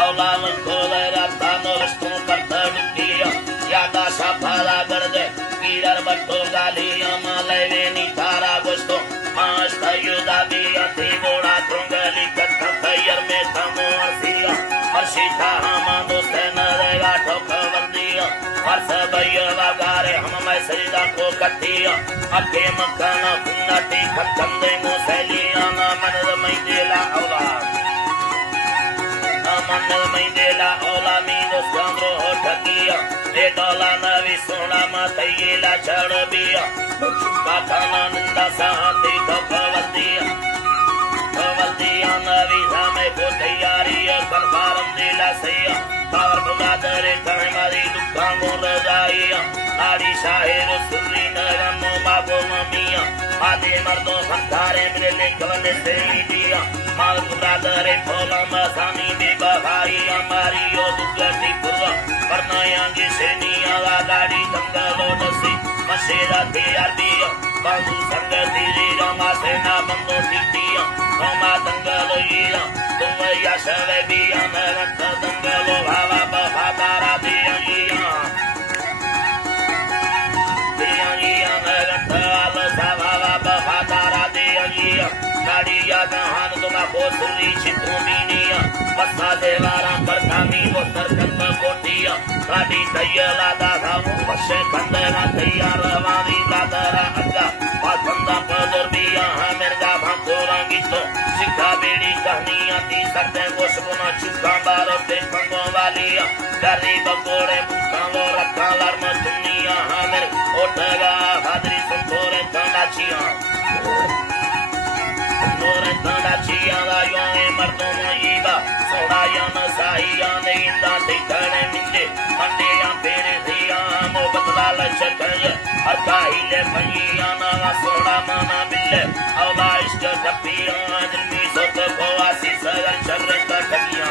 औलाद को लेरा तानो रस्तों पर तड़किया यादा साफाला कर दे कीरर बट्टो गालिया मालेवे नी तारा गुस्तो मास्त युदा बिया ती बोड़ा तुंगली कथा तैयार में थमो सिया हर्षिता हम दोस्ते न रहेगा ठोकर बंदिया हर सब वागारे हम मैं सजदा को कटिया अके मकाना कुन्नाटी खत्म दे मुसलिया ना मन में दिला औलाद मनल महिंदेला ओला मीनो सांद्रो हो ठगिया ए डोला नवी सोना मातैला छड़ बिया काठाना निंदा साहती खवलदिया नवी सामे को तैयारी कनफारम दिला सैया पावर बुगादरे तहमारी दुखा मोर जाइया नाड़ी शाहिर सुरी नरमो बाबो ममिया आदे मर्दो संतारे मेरे लेखवन से दिया माल बुगादरे फोला मसामी बेबा भाई हमारी यो दुगती पुरवा परनायांगी सेनिया गाड़ी दंगलो नसी मसेरा तैयार दिया बाबू संगति रीरा सेना बंदो टीटिया रोमा दंगलो ईरा तुम यशवे बिया मेरत दंगलो भावा बहादारा दिया मेरत आल सभावा बहादारा दिया नाड़िया जहान तुमा को सुरी चित्रों बीनिया बसा देवारा परधामी वो सरकंद कोटिया गाड़ी तैयार दादा वो बसे कंदरा तैयार वाली दादरा अग्गा पासंदा पदर बिया मेरगा भांकोरा गीतो सिखा बेड़ी कहानियां ती सकते वो सुना चुका बारो ते पंगो वालिया गरी बगोरे बुका वो रखा लर्म दुनिया हमें ओटगा हादरी संतोरे तंडाचिया Nore tanda chia la yone mardo moiba soda yana sahiya ne inda tikane minde mande ya pere diya mo batla la chakaya akahi le pahiya na soda mana mille aula ishka tapiya admi sot ko asi sagar charre ta takiya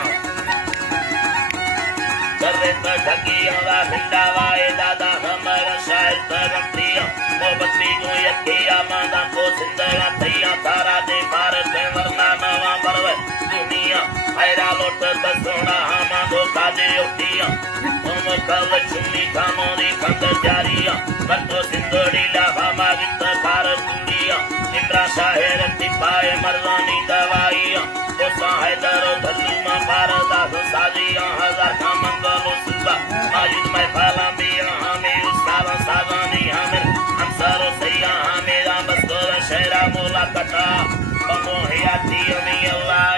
la hinda vae dada hamara shahid taramtiya mo batli go yakiya manda ko sindaya taiya tara de Bharat वरना नवा पर्व दुनिया हैरा लोट सोना हम दो काजे उठिया तुम कल चुन्नी कामोरी कंद जारिया बतो सिंदोड़ी लाभा मागित कार दुनिया इंद्रा शाहेर तिपाए मर्दानी दवाइया तो साहेदरो धल्लुमा भारदा साजिया हजार का मंगलो सुबा माजिद में फला बिया हमें उस्ताद साजानी हमें अंसारो सैया हमें रामस्तोर शहरा मोला कटा Hayati Allah